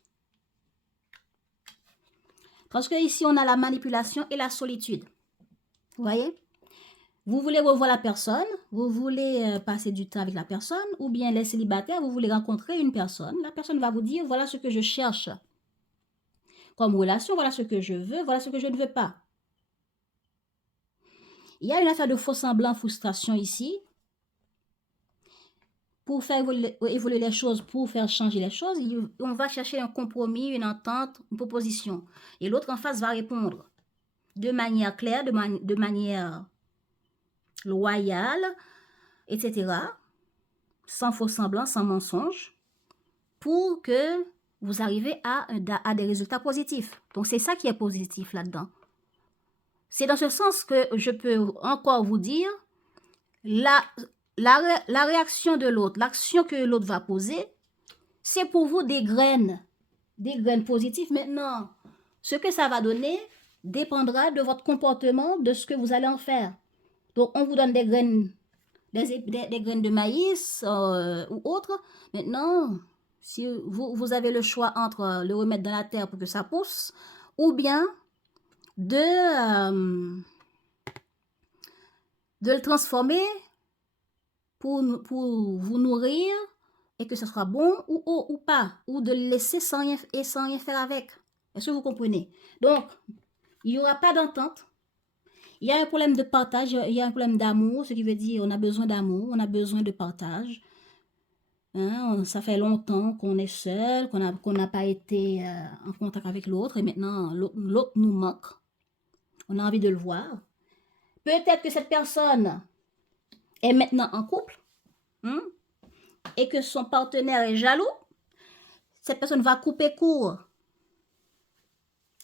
Parce que ici, on a la manipulation et la solitude. Vous voyez? Vous voulez revoir la personne, vous voulez passer du temps avec la personne, ou bien les célibataires, vous voulez rencontrer une personne. La personne va vous dire, voilà ce que je cherche comme relation, voilà ce que je veux, voilà ce que je ne veux pas. Il y a une affaire de faux semblant, frustration ici. Pour faire évoluer les choses, pour faire changer les choses, on va chercher un compromis, une entente, une proposition. Et l'autre en face va répondre de manière claire, de manière loyale, etc. Sans faux semblant, sans mensonge, pour que vous arrivez à des résultats positifs. Donc, c'est ça qui est positif là-dedans. C'est dans ce sens que je peux encore vous dire, la réaction de l'autre, l'action que l'autre va poser, c'est pour vous des graines positives. Maintenant, ce que ça va donner dépendra de votre comportement, de ce que vous allez en faire. Donc, on vous donne des graines, des graines de maïs ou autres. Maintenant, si vous avez le choix entre le remettre dans la terre pour que ça pousse, ou bien de le transformer pour vous nourrir et que ce soit bon ou pas, ou de le laisser sans rien faire avec. Est-ce que vous comprenez? Donc, il n'y aura pas d'entente. Il y a un problème de partage, il y a un problème d'amour, ce qui veut dire on a besoin d'amour, on a besoin de partage. Hein, ça fait longtemps qu'on est seul, qu'on n'a pas été en contact avec l'autre et maintenant l'autre nous manque. On a envie de le voir. Peut-être que cette personne est maintenant en couple et que son partenaire est jaloux. Cette personne va couper court.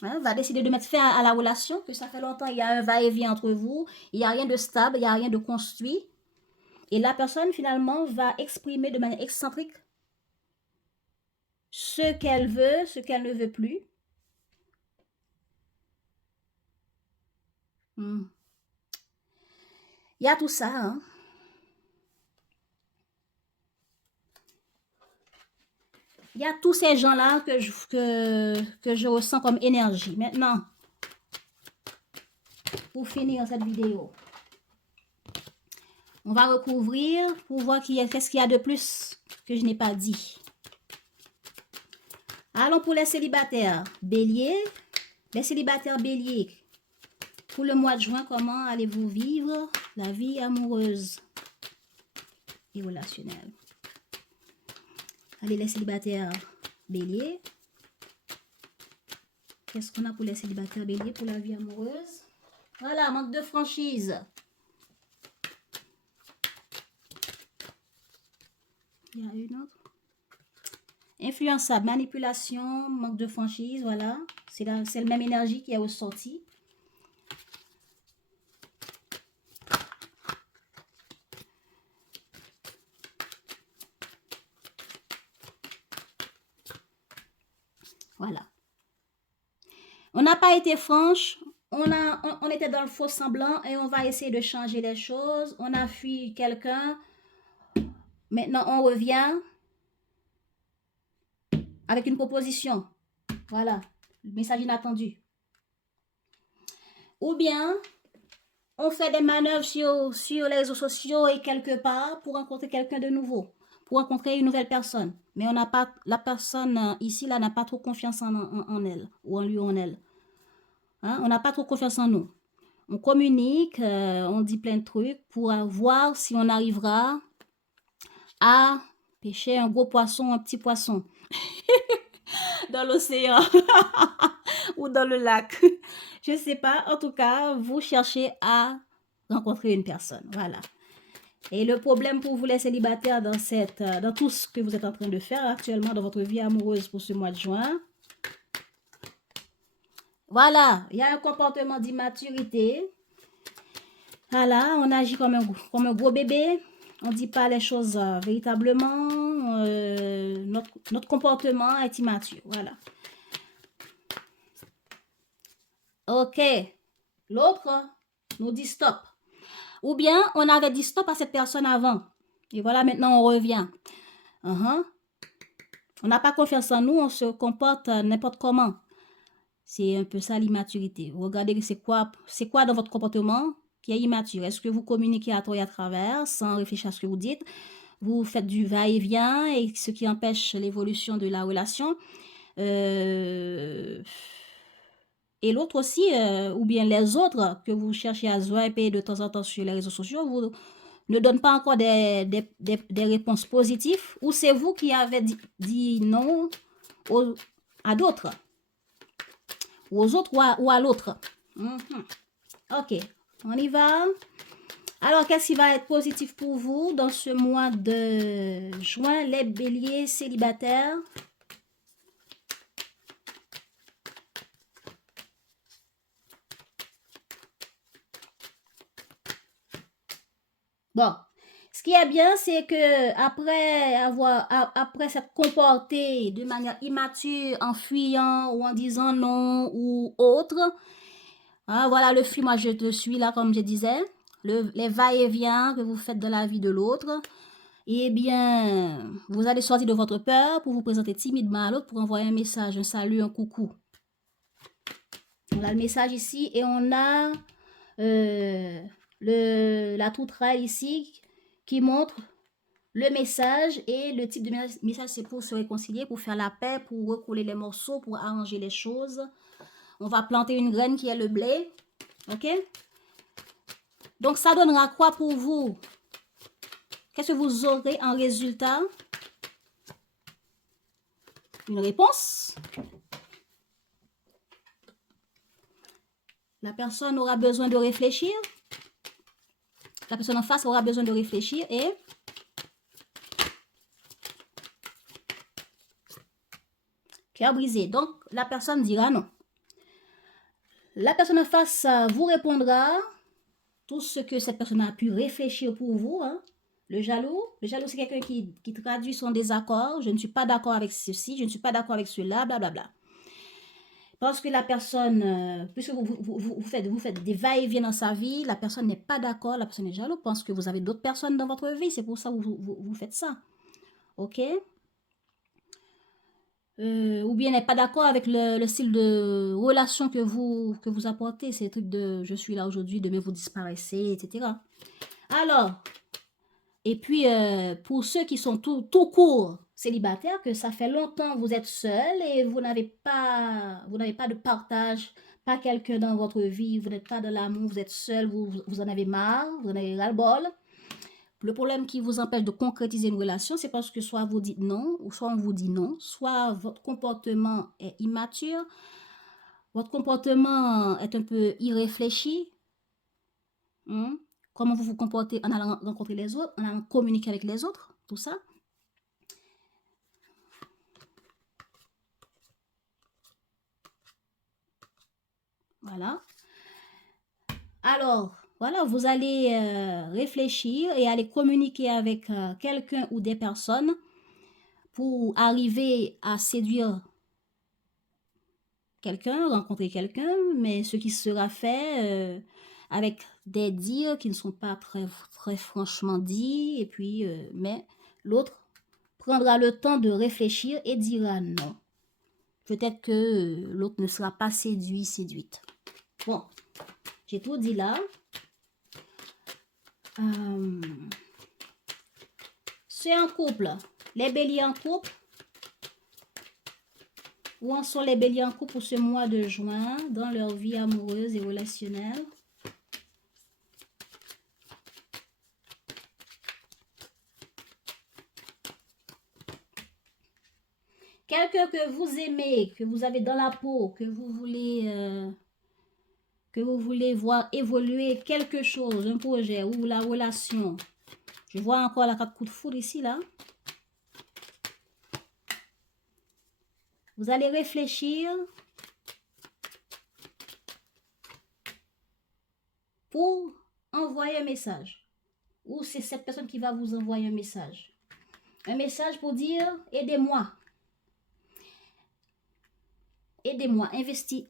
Va décider de mettre fin à la relation, que ça fait longtemps, il y a un va-et-vient entre vous, il n'y a rien de stable, il n'y a rien de construit. Et la personne, finalement, va exprimer de manière excentrique ce qu'elle veut, ce qu'elle ne veut plus. Il y a tout ça. Hein? Il y a tous ces gens-là que je ressens comme énergie. Maintenant, pour finir cette vidéo, on va recouvrir pour voir qu'est-ce qu'il y a de plus que je n'ai pas dit. Allons pour les célibataires. Bélier. Les célibataires bélier. Pour le mois de juin, comment allez-vous vivre la vie amoureuse et relationnelle? Allez, les célibataires bélier. Qu'est-ce qu'on a pour les célibataires bélier pour la vie amoureuse? Voilà, manque de franchise. Il y a une autre. Influençable, manipulation, manque de franchise, voilà. C'est la même énergie qui est ressortie. Voilà. On n'a pas été franche, on était dans le faux semblant et on va essayer de changer les choses. On a fui quelqu'un. Maintenant, on revient avec une proposition. Voilà, le message inattendu. Ou bien, on fait des manœuvres sur les réseaux sociaux et quelque part pour rencontrer quelqu'un de nouveau, pour rencontrer une nouvelle personne. Mais on n'a pas, la personne ici, là, n'a pas trop confiance en elle, ou en lui ou en elle. Hein? On n'a pas trop confiance en nous. On communique, on dit plein de trucs pour voir si on arrivera à pêcher un gros poisson, un petit poisson dans l'océan ou dans le lac. Je ne sais pas. En tout cas, vous cherchez à rencontrer une personne. Voilà. Et le problème pour vous les célibataires dans tout ce que vous êtes en train de faire actuellement dans votre vie amoureuse pour ce mois de juin. Voilà. Il y a un comportement d'immaturité. Voilà. On agit comme un gros bébé. On ne dit pas les choses véritablement. Notre comportement est immature. Voilà. Ok. L'autre nous dit stop. Ou bien, on avait dit stop à cette personne avant. Et voilà, maintenant, on revient. On n'a pas confiance en nous, on se comporte n'importe comment. C'est un peu ça l'immaturité. Regardez c'est quoi dans votre comportement qui est immature. Est-ce que vous communiquez à tort et à travers sans réfléchir à ce que vous dites? Vous faites du va-et-vient et ce qui empêche l'évolution de la relation. Et l'autre aussi, ou bien les autres que vous cherchez à swiper de temps en temps sur les réseaux sociaux, vous ne donnent pas encore des réponses positives, ou c'est vous qui avez dit non à d'autres, aux autres ou à l'autre. Ok, on y va. Alors, qu'est-ce qui va être positif pour vous dans ce mois de juin, les béliers célibataires? Bon, ce qui est bien, c'est que après s'être comporté de manière immature, en fuyant ou en disant non ou autre, hein, voilà le flux, moi je te suis là, comme je disais, les va-et-vient que vous faites dans la vie de l'autre, eh bien, vous allez sortir de votre peur pour vous présenter timidement à l'autre, pour envoyer un message, un salut, un coucou. On a le message ici et on a la tourterelle ici qui montre le message, et le type de message, c'est pour se réconcilier, pour faire la paix, pour recoller les morceaux, pour arranger les choses. On va planter une graine qui est le blé. Ok? Donc, ça donnera quoi pour vous? Qu'est-ce que vous aurez en résultat? Une réponse. La personne aura besoin de réfléchir. La personne en face aura besoin de réfléchir et cœur brisé. Donc, la personne dira non. La personne en face vous répondra tout ce que cette personne a pu réfléchir pour vous. Hein. Le jaloux, c'est quelqu'un qui traduit son désaccord. Je ne suis pas d'accord avec ceci, je ne suis pas d'accord avec cela, blablabla. Parce que la personne, puisque vous faites des va-et-vient dans sa vie, la personne n'est pas d'accord, la personne est jalouse, pense que vous avez d'autres personnes dans votre vie, c'est pour ça que vous faites ça. Ok? Ou bien n'est pas d'accord avec le style de relation que vous apportez, ces trucs de je suis là aujourd'hui, demain vous disparaissez, etc. Alors, et puis pour ceux qui sont tout court célibataires, que ça fait longtemps que vous êtes seul et vous n'avez pas de partage, pas quelqu'un dans votre vie, vous n'êtes pas de l'amour, vous êtes seul, vous en avez marre, vous en avez ras-le-bol. Le problème qui vous empêche de concrétiser une relation, c'est parce que soit vous dites non, ou soit on vous dit non, soit votre comportement est immature, votre comportement est un peu irréfléchi. Comment vous vous comportez en allant rencontrer les autres, en allant communiquer avec les autres, tout ça. Voilà. Alors, voilà, vous allez réfléchir et aller communiquer avec quelqu'un ou des personnes pour arriver à séduire quelqu'un, rencontrer quelqu'un, mais ce qui sera fait avec des dires qui ne sont pas très franchement dits, et puis, mais l'autre prendra le temps de réfléchir et dira non. Peut-être que l'autre ne sera pas séduite. Bon, j'ai tout dit là. C'est un couple. Les béliers en couple. Où en sont les béliers en couple pour ce mois de juin dans leur vie amoureuse et relationnelle? Quelqu'un que vous aimez, que vous avez dans la peau, que vous voulez voir évoluer quelque chose, un projet ou la relation. Je vois encore la carte coup de foudre ici, là. Vous allez réfléchir pour envoyer un message. Ou c'est cette personne qui va vous envoyer un message. Un message pour dire « Aidez-moi ». Aidez-moi,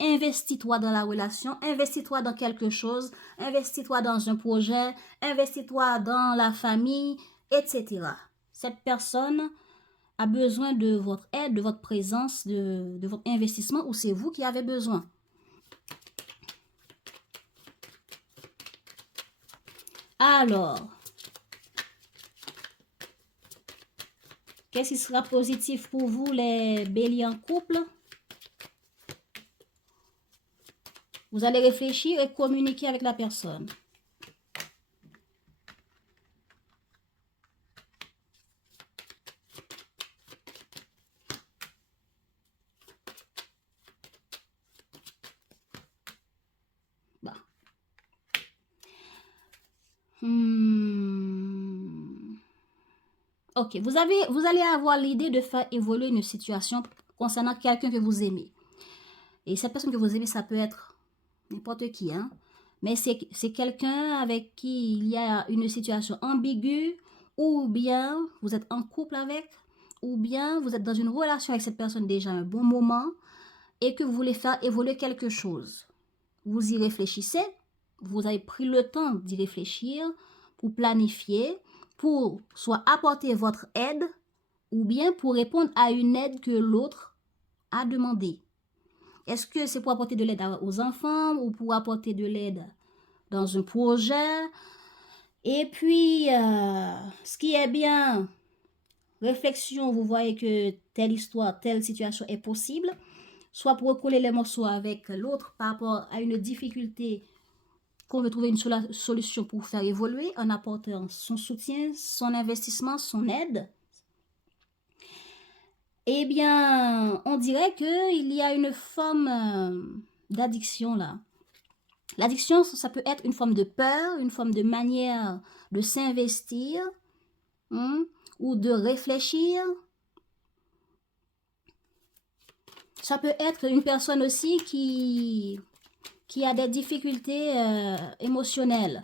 investis-toi dans la relation, investis-toi dans quelque chose, investis-toi dans un projet, investis-toi dans la famille, etc. Cette personne a besoin de votre aide, de votre présence, de votre investissement, ou c'est vous qui avez besoin. Alors, qu'est-ce qui sera positif pour vous, les béliers en couple? Vous allez réfléchir et communiquer avec la personne. Bon. Ok, vous allez avoir l'idée de faire évoluer une situation concernant quelqu'un que vous aimez. Et cette personne que vous aimez, ça peut être n'importe qui, hein. Mais c'est quelqu'un avec qui il y a une situation ambiguë, ou bien vous êtes en couple avec, ou bien vous êtes dans une relation avec cette personne déjà un bon moment et que vous voulez faire évoluer quelque chose. Vous y réfléchissez, vous avez pris le temps d'y réfléchir pour planifier, pour soit apporter votre aide ou bien pour répondre à une aide que l'autre a demandé. Est-ce que c'est pour apporter de l'aide aux enfants ou pour apporter de l'aide dans un projet? Et puis, ce qui est bien, réflexion, vous voyez que telle histoire, telle situation est possible, soit pour recoller les morceaux avec l'autre par rapport à une difficulté qu'on veut trouver une solution pour faire évoluer en apportant son soutien, son investissement, son aide. Eh bien, on dirait qu'il y a une forme d'addiction là. L'addiction, ça peut être une forme de peur, une forme de manière de s'investir ou de réfléchir. Ça peut être une personne aussi qui a des difficultés émotionnelles.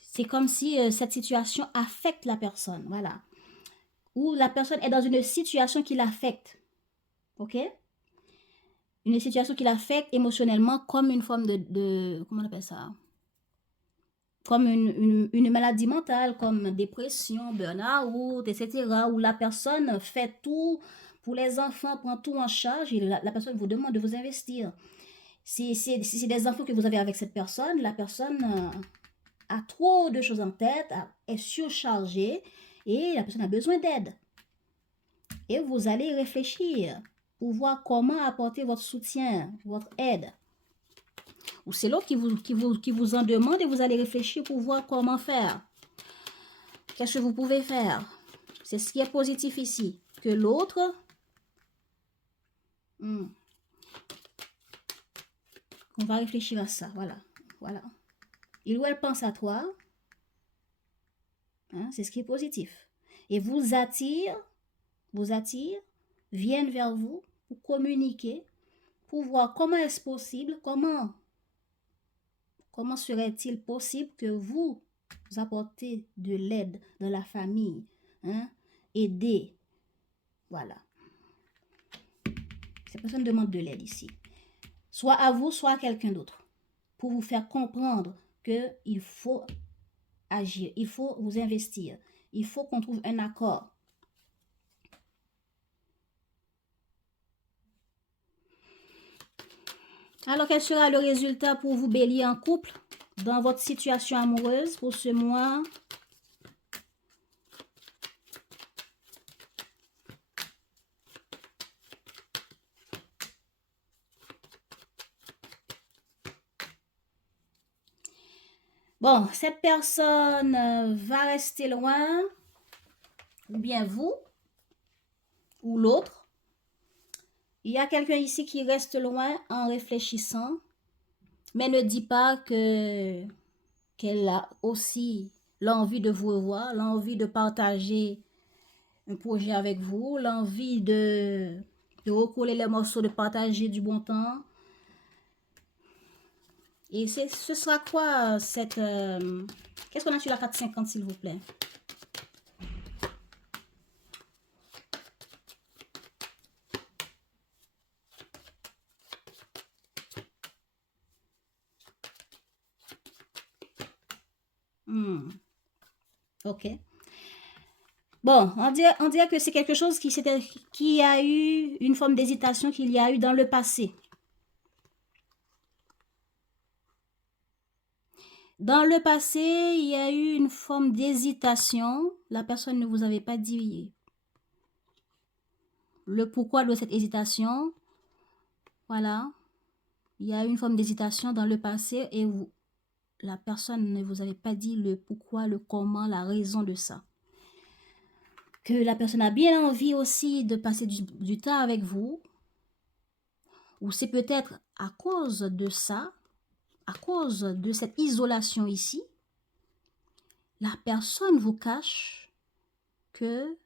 C'est comme si cette situation affecte la personne, voilà. Ou la personne est dans une situation qui l'affecte, ok? Une situation qui l'affecte émotionnellement comme une forme de comment on appelle ça? Comme une maladie mentale, comme dépression, burn-out, etc. Où la personne fait tout pour les enfants, prend tout en charge et la personne vous demande de vous investir. Si c'est des enfants que vous avez avec cette personne, la personne a trop de choses en tête, est surchargée et la personne a besoin d'aide. Et vous allez réfléchir pour voir comment apporter votre soutien, votre aide. Ou c'est l'autre qui vous en demande et vous allez réfléchir pour voir comment faire. Qu'est-ce que vous pouvez faire? C'est ce qui est positif ici. Que l'autre... On va réfléchir à ça. Voilà. Voilà. Il ou elle pense à toi. Hein, c'est ce qui est positif. Et vous attire, viennent vers vous pour communiquer, pour voir comment est-ce possible, comment serait-il possible que vous apportez de l'aide dans la famille, hein, aider, voilà. Cette personne demande de l'aide ici, soit à vous, soit à quelqu'un d'autre, pour vous faire comprendre qu'il faut agir, il faut vous investir, il faut qu'on trouve un accord. Alors, quel sera le résultat pour vous, bélier en couple, dans votre situation amoureuse pour ce mois? Bon, cette personne va rester loin, ou bien vous, ou l'autre. Il y a quelqu'un ici qui reste loin en réfléchissant, mais ne dit pas qu'elle a aussi l'envie de vous revoir, l'envie de partager un projet avec vous, l'envie de recoller les morceaux, de partager du bon temps. Et ce sera quoi cette... Qu'est-ce qu'on a sur la 450, s'il vous plaît? Ok. Bon, on dirait que c'est quelque chose qui a eu une forme d'hésitation qu'il y a eu dans le passé. Dans le passé, il y a eu une forme d'hésitation. La personne ne vous avait pas dit le pourquoi de cette hésitation. Voilà. Il y a eu une forme d'hésitation dans le passé et la personne ne vous avait pas dit le pourquoi, le comment, la raison de ça. Que la personne a bien envie aussi de passer du temps avec vous. Ou c'est peut-être à cause de ça, à cause de cette isolation ici, la personne vous cache que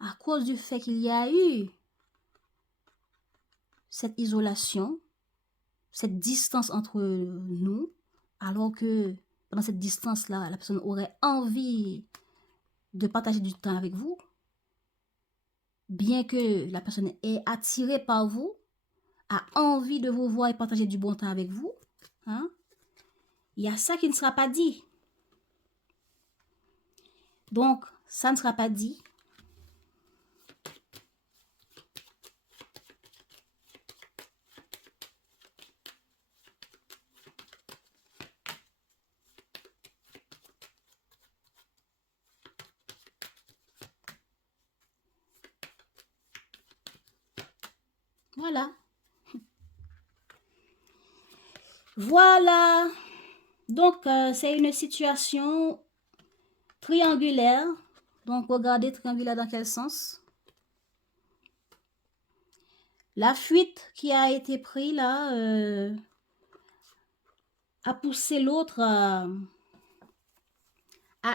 à cause du fait qu'il y a eu cette isolation, cette distance entre nous, alors que pendant cette distance-là, la personne aurait envie de partager du temps avec vous, bien que la personne est attirée par vous, a envie de vous voir et partager du bon temps avec vous, hein? Il y a ça qui ne sera pas dit. Donc, ça ne sera pas dit. Voilà. Voilà. Donc, c'est une situation triangulaire. Donc, regardez triangulaire dans quel sens? La fuite qui a été prise là a poussé l'autre à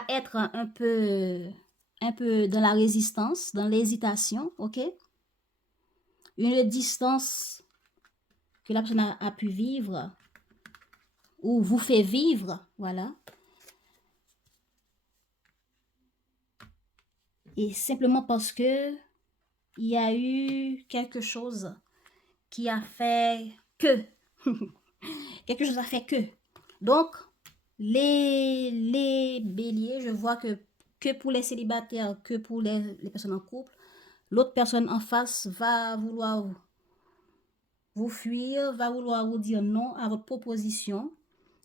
être un peu dans la résistance, dans l'hésitation, ok? Une distance que la personne a pu vivre ou vous fait vivre, voilà. Et simplement parce que il y a eu quelque chose qui a fait que. Quelque chose a fait que. Donc, les béliers, je vois que pour les célibataires, que pour les personnes en couple, l'autre personne en face va vouloir vous fuir, va vouloir vous dire non à votre proposition,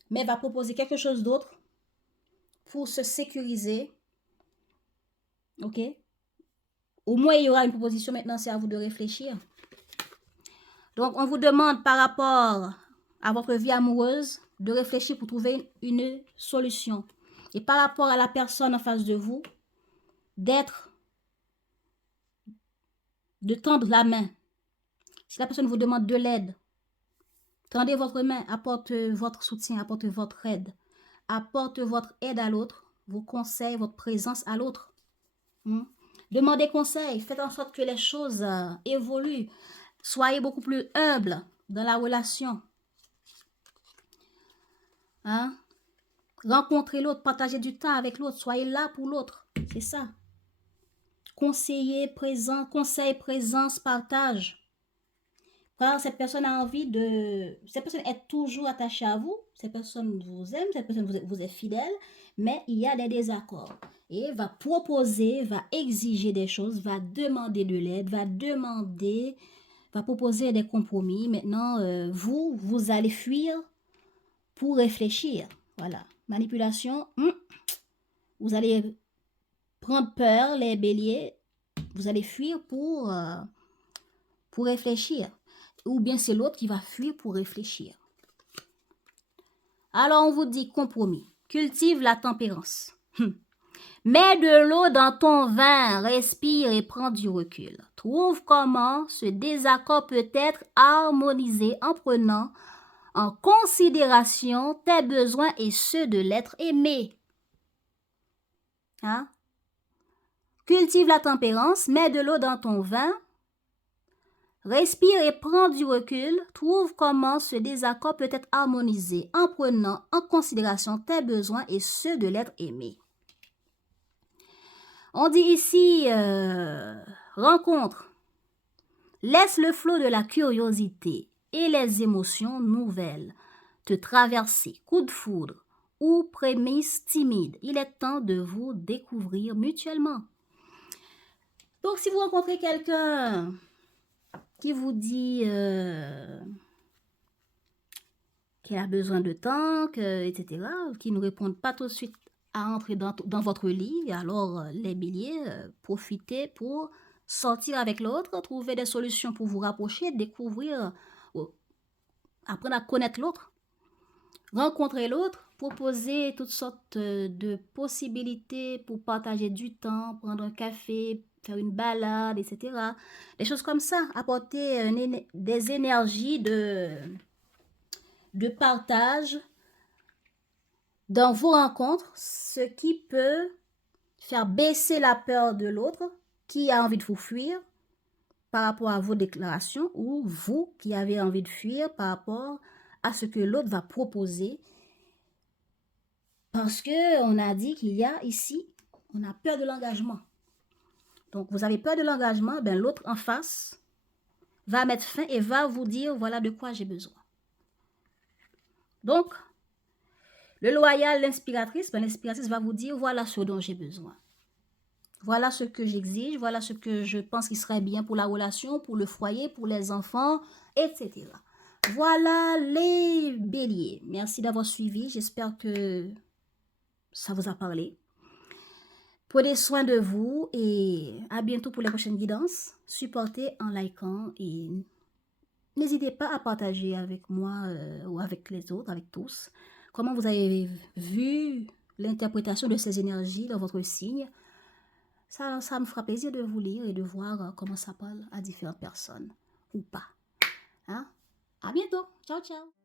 mais va proposer quelque chose d'autre pour se sécuriser. Ok? Au moins, il y aura une proposition. Maintenant, c'est à vous de réfléchir. Donc, on vous demande par rapport à votre vie amoureuse de réfléchir pour trouver une solution. Et par rapport à la personne en face de vous, de tendre la main. Si la personne vous demande de l'aide, tendez votre main, apporte votre soutien, apporte votre aide. Apporte votre aide à l'autre, vos conseils, votre présence à l'autre. Demandez conseil, faites en sorte que les choses évoluent. Soyez beaucoup plus humble dans la relation. Hein? Rencontrez l'autre, partagez du temps avec l'autre, soyez là pour l'autre. C'est ça. Conseiller, présent, conseil, présence, partage. Quand cette personne a envie de... Cette personne est toujours attachée à vous. Cette personne vous aime, cette personne vous est fidèle. Mais il y a des désaccords. Et va proposer, va exiger des choses, va demander de l'aide, va proposer des compromis. Maintenant, vous allez fuir pour réfléchir. Voilà. Manipulation. Vous allez prendre peur, les béliers. Vous allez fuir pour réfléchir. Ou bien c'est l'autre qui va fuir pour réfléchir. Alors on vous dit compromis. Cultive la tempérance. Mets de l'eau dans ton vin, respire et prends du recul. Trouve comment ce désaccord peut être harmonisé en prenant en considération tes besoins et ceux de l'être aimé. Hein? Cultive la tempérance, mets de l'eau dans ton vin, respire et prends du recul, trouve comment ce désaccord peut être harmonisé en prenant en considération tes besoins et ceux de l'être aimé. On dit ici, rencontre. Laisse le flot de la curiosité et les émotions nouvelles te traverser, coup de foudre ou prémisse timide. Il est temps de vous découvrir mutuellement. Donc, si vous rencontrez quelqu'un qui vous dit qu'il a besoin de temps, etc., qui ne répond pas tout de suite à entrer dans votre lit, alors les béliers, profitez pour sortir avec l'autre, trouver des solutions pour vous rapprocher, découvrir, apprendre à connaître l'autre, rencontrer l'autre, proposer toutes sortes de possibilités pour partager du temps, prendre un café, faire une balade, etc. Des choses comme ça, apporter des énergies de partage dans vos rencontres, ce qui peut faire baisser la peur de l'autre qui a envie de vous fuir par rapport à vos déclarations ou vous qui avez envie de fuir par rapport à ce que l'autre va proposer. Parce qu'on a dit qu'il y a ici, on a peur de l'engagement. Donc, vous avez peur de l'engagement, ben l'autre en face va mettre fin et va vous dire, voilà de quoi j'ai besoin. Donc, le loyal, l'inspiratrice, ben l'inspiratrice va vous dire, voilà ce dont j'ai besoin. Voilà ce que j'exige, voilà ce que je pense qui serait bien pour la relation, pour le foyer, pour les enfants, etc. Voilà les béliers. Merci d'avoir suivi. J'espère que ça vous a parlé. Prenez soin de vous et à bientôt pour les prochaines guidances. Supportez en likant et n'hésitez pas à partager avec moi ou avec les autres, avec tous, comment vous avez vu l'interprétation de ces énergies dans votre signe. Ça me fera plaisir de vous lire et de voir comment ça parle à différentes personnes ou pas. Hein? À bientôt. Ciao, ciao.